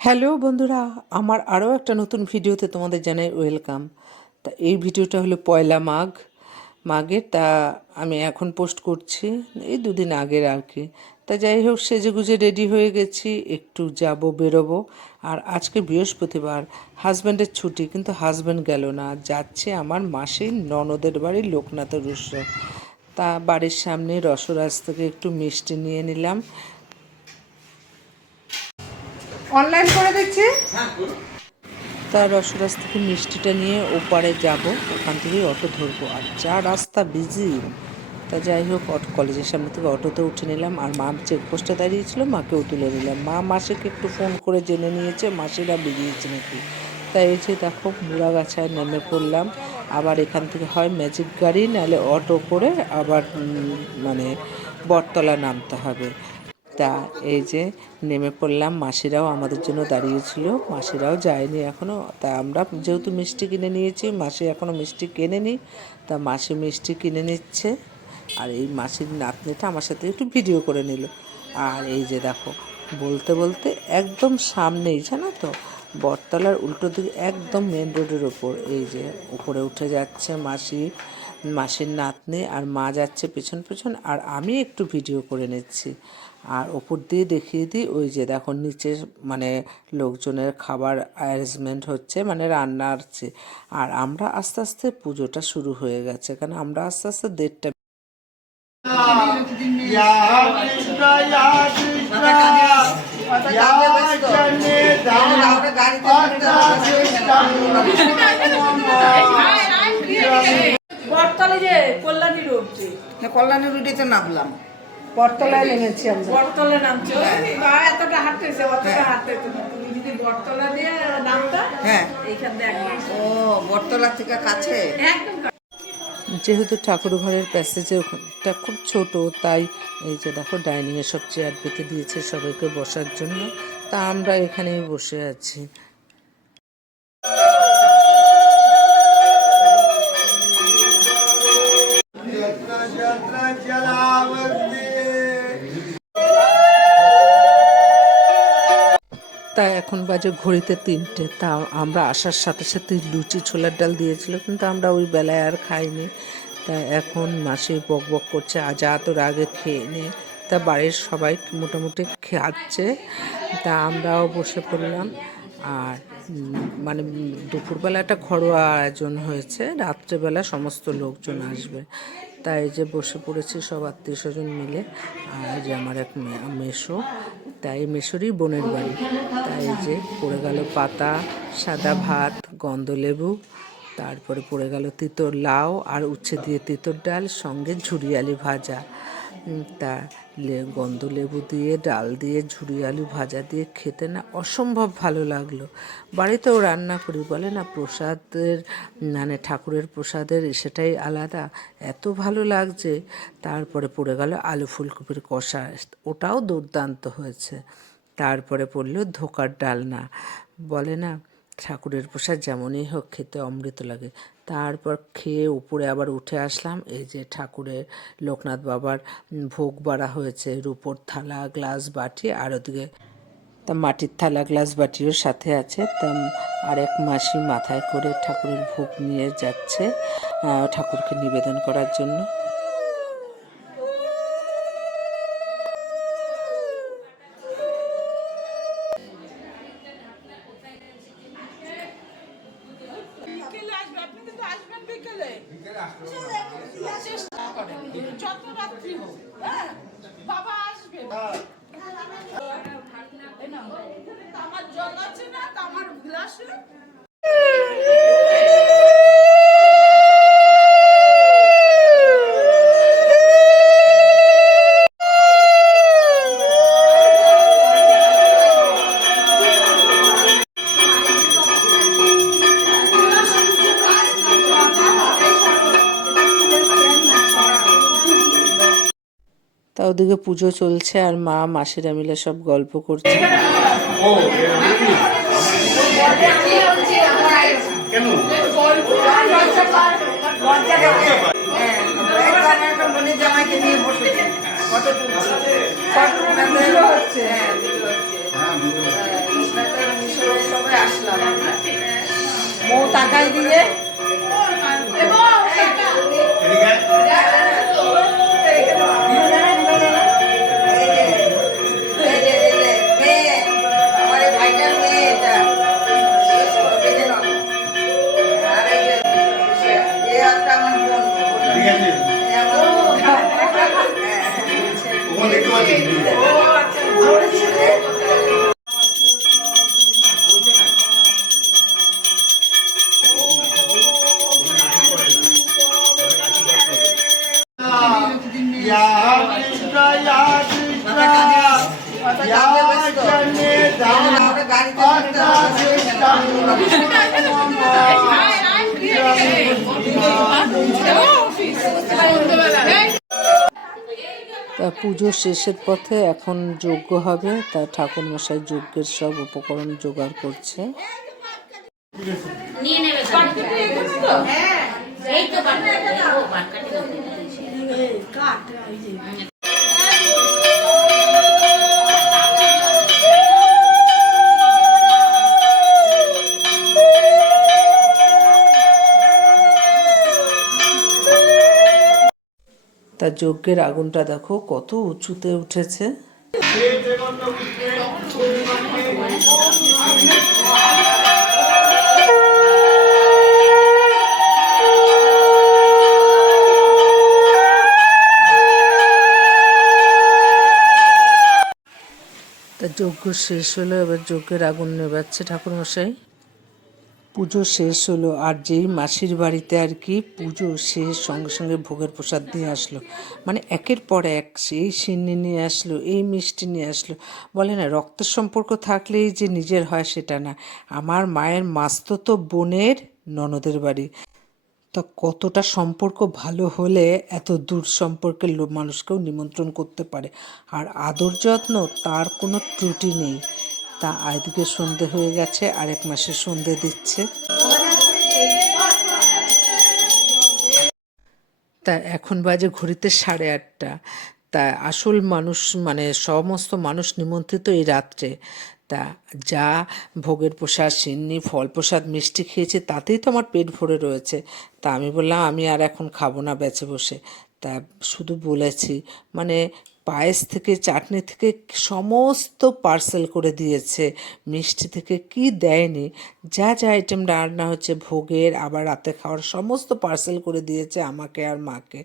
Hello বন্ধুরা, আমার আরও একটা নতুন ভিডিওতে তোমাদের জানাই ওয়েলকাম। তা এই ভিডিওটা হলো পয়লা মাঘের। তা আমি এখন পোস্ট করছি, এই দুদিন আগের আর কি। তা যাই হোক, সেজেগুজে রেডি হয়ে গেছি, একটু বেরোবো। আর আজকে বৃহস্পতিবার, হাজব্যান্ডের ছুটি, কিন্তু হাজব্যান্ড গেল না, যাচ্ছে আমার মাসির ননদের বাড়ি লোকনাথের উৎসব। তা বাড়ির সামনে রসরাজ থেকে একটু মিষ্টি নিয়ে নিলাম, অনলাইন করে দিচ্ছি। তার রসরাজ থেকে মিষ্টিটা নিয়ে ওপারে যাব, ওখান থেকেই অটো ধরবো। আর যা রাস্তা বিজি। তা যাই হোক, কলেজের সামনে থেকে অটোতে উঠে নিলাম। আর মা চেকপোস্টে দাঁড়িয়েছিল, মাকেও তুলে নিলাম। মাসিকে একটু ফোন করে জেনে নিয়েছে মাসিরা বেরিয়েছে নাকি। তাই এই যে দেখো, মুড়াগাছায় নেমে পড়লাম। আবার এখান থেকে হয় ম্যাজিক গাড়ি, নাহলে অটো করে আবার মানে বটতলা নামতে হবে। তা এই যে নেমে পড়লাম, মাসিরাও আমাদের জন্য দাঁড়িয়েছিল, মাসিরাও যায়নি এখনও। তা আমরা যেহেতু মিষ্টি কিনে নিয়েছি, মাসি এখনও মিষ্টি কেনেনি। তা মাসি মিষ্টি কিনে নিচ্ছে, আর এই মাসির নাতনিটা আমার সাথে একটু ভিডিও করে নিল। আর এই যে দেখো, বলতে বলতে একদম সামনেই, জানো তো, বটতলার উল্টো দিকে একদম মেন রোডের ওপর, এই যে উপরে উঠে যাচ্ছে মাসির নাতনি, আর মা যাচ্ছে পেছন পেছন, আর আমি একটু ভিডিও করে নিচ্ছি। আর ওপর দিয়ে দেখিয়ে দিই, ওই যে দেখো নিচে মানে লোকজনের খাবার অ্যারেঞ্জমেন্ট হচ্ছে, মানে রান্না আসছে। আর আমরা আস্তে আস্তে পুজোটা শুরু হয়ে গেছে, কারণ আমরা আস্তে আস্তে 1:30। কল্যাণী রুটিতে নামলাম, বটতলায় নেমেছি আমরা। বটতলা নামছে, এতটা হাঁটতেছে, অতটা হাঁটতেছে না। তুমি যদি বটতলা দিয়ে নামতা, হ্যাঁ এইখান দিয়ে একদম ও বটতলা থেকে কাছে। একদম যেহেতু ঠাকুর ঘরের প্যাসেজে ওখানটা খুব ছোট, তাই এই যে দেখো ডাইনিংয়ে সব চেয়ার পেতে দিয়েছে সবাইকে বসার জন্য। তা আমরা এখানেই বসে আছি। তাই এখন বাজে ঘড়িতে 3টে। তা আমরা আসার সাথে সাথে লুচি ছোলার ডাল দিয়েছিল, কিন্তু আমরা ওই বেলায় আর খাইনি। তা এখন মাসি বক বক করছে, যা তোর আগে খেয়ে নে। তা বাড়ির সবাই মোটামুটি খাচ্ছে, তা আমরাও বসে পড়লাম। আর মানে দুপুরবেলা একটা ঘরোয়া আয়োজন হয়েছে, রাত্রেবেলা সমস্ত লোকজন আসবে। তাই যে বসে পড়েছি সব আত্মীয় স্বজন মিলে। আর যে আমার এক মেসো, তাই মেসোরই বোনের বাড়ি। তাই যে পড়ে গেল পাতা, সাদা ভাত, গন্ধলেবু, তারপরে পড়ে গেল তিতর লাউ আর উচ্ছে দিয়ে তিতর ডাল, সঙ্গে ঝুরি আলু ভাজা। তা গন্ধলেবু দিয়ে, ডাল দিয়ে, ঝুরি আলু ভাজা দিয়ে খেতে না অসম্ভব ভালো লাগলো। বাড়িতেও রান্না করি, বলে না প্রসাদের মানে ঠাকুরের প্রসাদের সেটাই আলাদা, এত ভালো লাগছে। তারপরে পড়ে গেল আলু ফুলকপির কষা, ওটাও দুর্দান্ত হয়েছে। তারপরে পড়লো ধোকার ডালনা, বলে না ঠাকুরের প্রসাদ যেমনই হোক খেতে অমৃত লাগে। তারপর খেয়ে উপরে আবার উঠে আসলাম। এই যে ঠাকুরের লোকনাথ বাবার ভোগ বাড়া হয়েছে, রূপোর থালা, গ্লাস, বাটি, আর ওদিকে তা মাটির থালা, গ্লাস, বাটিও সাথে আছে। তা আরেক মাসি মাথায় করে ঠাকুরের ভোগ নিয়ে যাচ্ছে ঠাকুরকে নিবেদন করার জন্য। বাবা আসবে, আমার জল আছে না, আমার গ্লাসে। তা ওদিকে পুজো চলছে, আর মাসিরা মিলে সব গল্প করছে। জামাইকে নিয়ে বসেছে, কত বউ তাকাই দিয়ে আমার এই ভাইটার মেয়ে এটা আর এই যে এ একটা আমার বোন তা পুজো শেষের পথে এখন যজ্ঞ হবে, তা ঠাকুরমশাই যজ্ঞের সব উপকরণ জোগাড় করছে। নিয়ে নেবে এই তো তা যজ্ঞের আগুনটা দেখো কত উঁচুতে উঠেছে। তা যজ্ঞ শেষ হলো, এবার যজ্ঞের আগুন নেভাচ্ছে ঠাকুরমশাই। পুজো শেষ হলো, আর যেই মাসির বাড়িতে আর কি পুজো শেষ সঙ্গে সঙ্গে ভোগের প্রসাদ নিয়ে আসলো, মানে একের পর এক সেই সিন্নি নিয়ে আসলো, এই মিষ্টি নিয়ে আসলো। বলে না রক্তের সম্পর্ক থাকলেই যে নিজের হয় সেটা না। আমার মায়ের মাস্তুতো বোনের ননদের বাড়ি, তা কতটা সম্পর্ক ভালো হলে এত দূর সম্পর্কের মানুষকেও নিমন্ত্রণ করতে পারে, আর আদর যত্ন তার কোনো ত্রুটি নেই। তা আজকে সন্ধে হয়ে গেছে, আরেক মাসে সন্ধে দিচ্ছে। তা এখন বাজে ঘড়িতে 8:30। তা আসল মানুষ মানে সমস্ত মানুষ নিমন্ত্রিত এই রাত্রে। তা যা ভোগের প্রসাদ সিন্নি ফল প্রসাদ মিষ্টি খেয়েছে তাতেই তো আমার পেট ভরে রয়েছে। তা আমি বললাম আমি আর এখন খাবো না বেঁচে বসে। তা শুধু বলেছি মানে পায়েস থেকে চাটনি থেকে সমস্ত পার্সেল করে দিয়েছে, মিষ্টি থেকে কি দেয়নি, যা যা আইটেম রান্না হচ্ছে ভোগের আবার রাতে খাওয়ার সমস্ত পার্সেল করে দিয়েছে আমাকে আর মাকে।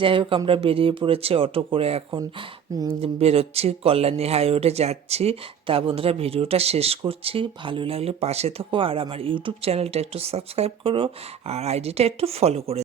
যাই হোক আমরা বেরিয়ে পড়েছি অটো করে, এখন বেরোচ্ছি, কল্যাণী হাইওয়ে যাচ্ছি। তা বন্ধুরা ভিডিওটা শেষ করছি, ভালো লাগলে পাশে থাকো আর আমার ইউটিউব চ্যানেলটা একটু সাবস্ক্রাইব করো আর আইডিটা একটু ফলো করে